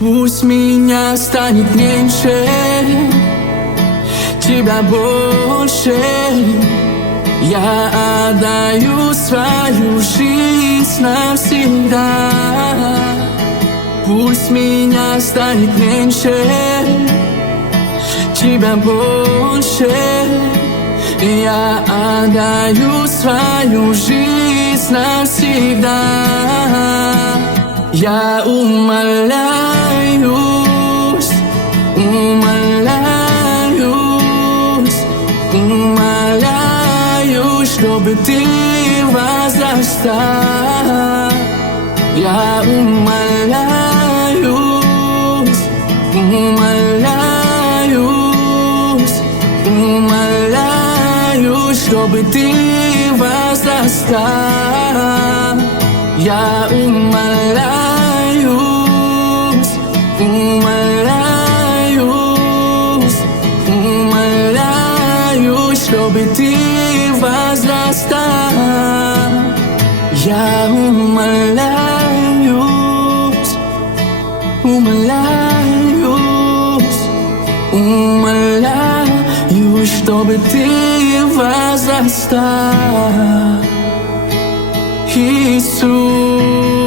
Пусть меня станет меньше, тебя больше. Я отдаю свою жизнь навсегда. Пусть меня станет меньше, тебя больше. Я отдаю свою жизнь навсегда. Я умоляюсь, умоляюсь, умоляюсь, чтобы ты возрастал. Я умоляюсь, умоляюсь, умоляюсь, чтобы ты возрастал. Я умоляюсь, умоляюсь, умоляюсь, чтобы ты возрастал. Я умоляюсь, умоляюсь, умоляюсь, чтобы ты возрастал. Иисус.